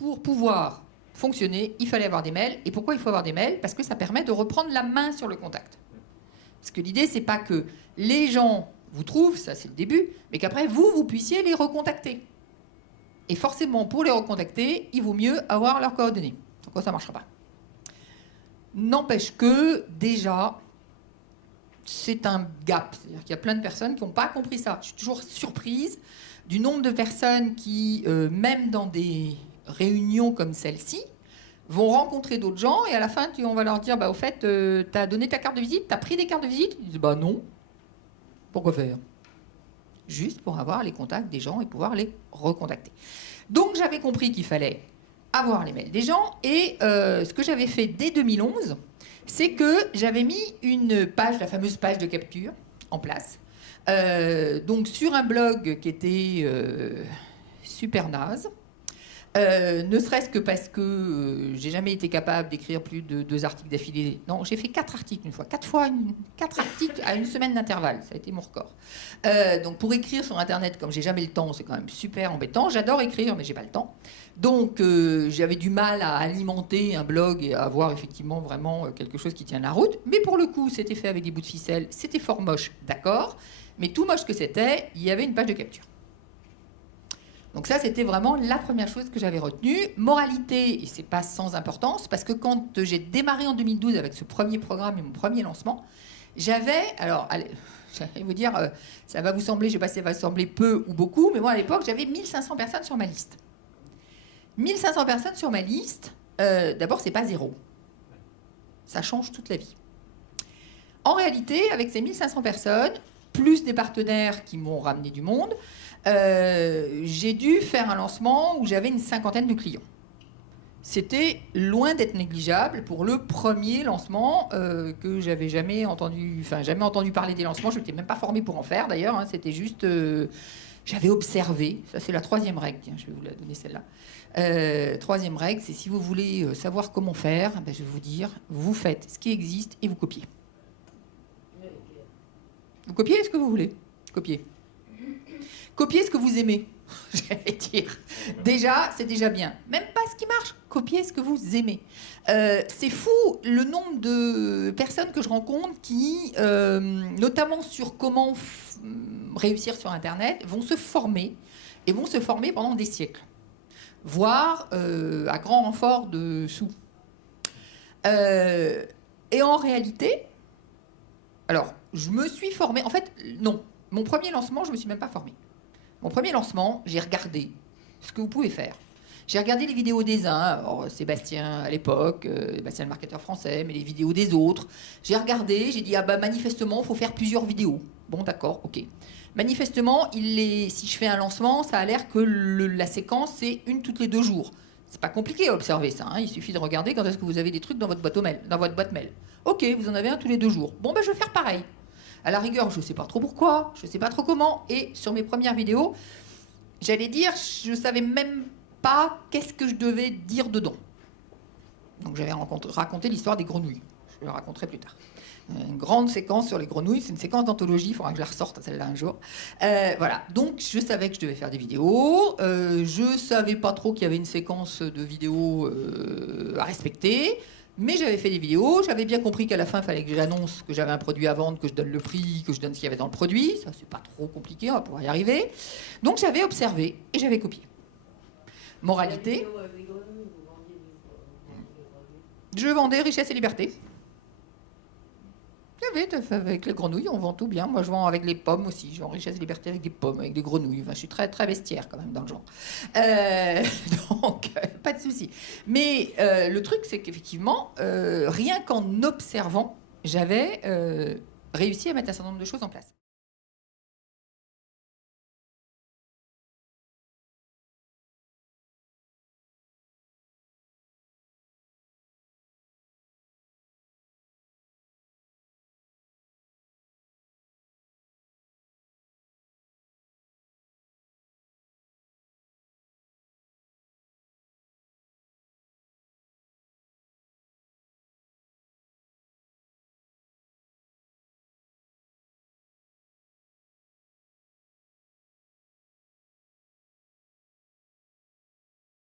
pour pouvoir fonctionner, il fallait avoir des mails. Et pourquoi il faut avoir des mails? Parce que ça permet de reprendre la main sur le contact. Parce que l'idée, c'est pas que les gens vous trouvent, ça c'est le début, mais qu'après, vous puissiez les recontacter. Et forcément, pour les recontacter, il vaut mieux avoir leurs coordonnées. Sans quoi ça ne marchera pas. N'empêche que, déjà, c'est un gap. C'est-à-dire qu'il y a plein de personnes qui n'ont pas compris ça. Je suis toujours surprise du nombre de personnes qui, même dans des réunions comme celle-ci, vont rencontrer d'autres gens et à la fin, on va leur dire, bah, au fait, tu as donné ta carte de visite, tu as pris des cartes de visite? Ils disent, bah non. Pourquoi faire? Juste pour avoir les contacts des gens et pouvoir les recontacter. Donc j'avais compris qu'il fallait avoir les mails des gens et ce que j'avais fait dès 2011, c'est que j'avais mis une page, la fameuse page de capture, en place. Donc sur un blog qui était super naze, ne serait-ce que parce que j'ai jamais été capable d'écrire plus de 2 articles d'affilée. Non, j'ai fait 4 articles une fois. 4 articles à une semaine d'intervalle. Ça a été mon record. Donc pour écrire sur Internet, comme j'ai jamais le temps, c'est quand même super embêtant. J'adore écrire, mais j'ai pas le temps. Donc j'avais du mal à alimenter un blog et à avoir effectivement vraiment quelque chose qui tient la route. Mais pour le coup, c'était fait avec des bouts de ficelle. C'était fort moche, d'accord. Mais tout moche que c'était, il y avait une page de capture. Donc ça, c'était vraiment la première chose que j'avais retenue. Moralité, et c'est pas sans importance, parce que quand j'ai démarré en 2012 avec ce premier programme et mon premier lancement, j'avais, alors, allez, j'allais vous dire, ça va vous sembler, je sais pas si ça va sembler peu ou beaucoup, mais moi à l'époque, j'avais 1500 personnes sur ma liste. 1500 personnes sur ma liste, d'abord, c'est pas zéro. Ça change toute la vie. En réalité, avec ces 1500 personnes, plus des partenaires qui m'ont ramené du monde, j'ai dû faire un lancement où j'avais une 50aine de clients. C'était loin d'être négligeable pour le premier lancement que j'avais jamais entendu parler des lancements. Je n'étais même pas formée pour en faire d'ailleurs. Hein, c'était juste, j'avais observé. Ça c'est la 3e règle. Tiens, je vais vous la donner celle-là. 3e règle, c'est si vous voulez savoir comment faire, ben, je vais vous dire, vous faites ce qui existe et vous copiez. Vous copiez ce que vous voulez. Copiez. Copiez ce que vous aimez, j'allais dire. Déjà, c'est déjà bien. Même pas ce qui marche, copiez ce que vous aimez. C'est fou le nombre de personnes que je rencontre qui, notamment sur comment réussir sur Internet, vont se former, et vont se former pendant des siècles, voire à grand renfort de sous. Et en réalité, alors, je me suis formée, en fait, non. Mon premier lancement, je ne me suis même pas formée. Mon premier lancement, j'ai regardé ce que vous pouvez faire. J'ai regardé les vidéos des uns, alors Sébastien à l'époque, Sébastien le marketeur français, mais les vidéos des autres. J'ai regardé, j'ai dit, ah bah manifestement, il faut faire plusieurs vidéos. Bon, d'accord, ok. Manifestement, si je fais un lancement, ça a l'air que la séquence, c'est une toutes les 2 jours. C'est pas compliqué à observer ça, hein. Il suffit de regarder quand est-ce que vous avez des trucs dans votre boîte mail. Ok, vous en avez un tous les 2 jours. Bon, ben je vais faire pareil. À la rigueur, je ne sais pas trop pourquoi, je ne sais pas trop comment. Et sur mes premières vidéos, j'allais dire, je ne savais même pas qu'est-ce que je devais dire dedans. Donc j'avais raconté l'histoire des grenouilles. Je le raconterai plus tard. Une grande séquence sur les grenouilles, c'est une séquence d'anthologie, il faudra que je la ressorte celle-là un jour. Voilà, donc je savais que je devais faire des vidéos, je ne savais pas trop qu'il y avait une séquence de vidéos à respecter. Mais j'avais fait des vidéos, j'avais bien compris qu'à la fin, il fallait que j'annonce que j'avais un produit à vendre, que je donne le prix, que je donne ce qu'il y avait dans le produit. Ça, c'est pas trop compliqué, on va pouvoir y arriver. Donc j'avais observé et j'avais copié. Moralité, je vendais richesse et liberté. Avec les grenouilles, on vend tout bien. Moi, je vends avec les pommes aussi. Je vends richesse et liberté avec des pommes, avec des grenouilles. Enfin, je suis très, très bestiaire quand même dans le genre. Donc, pas de souci. Mais le truc, c'est qu'effectivement, rien qu'en observant, j'avais réussi à mettre un certain nombre de choses en place.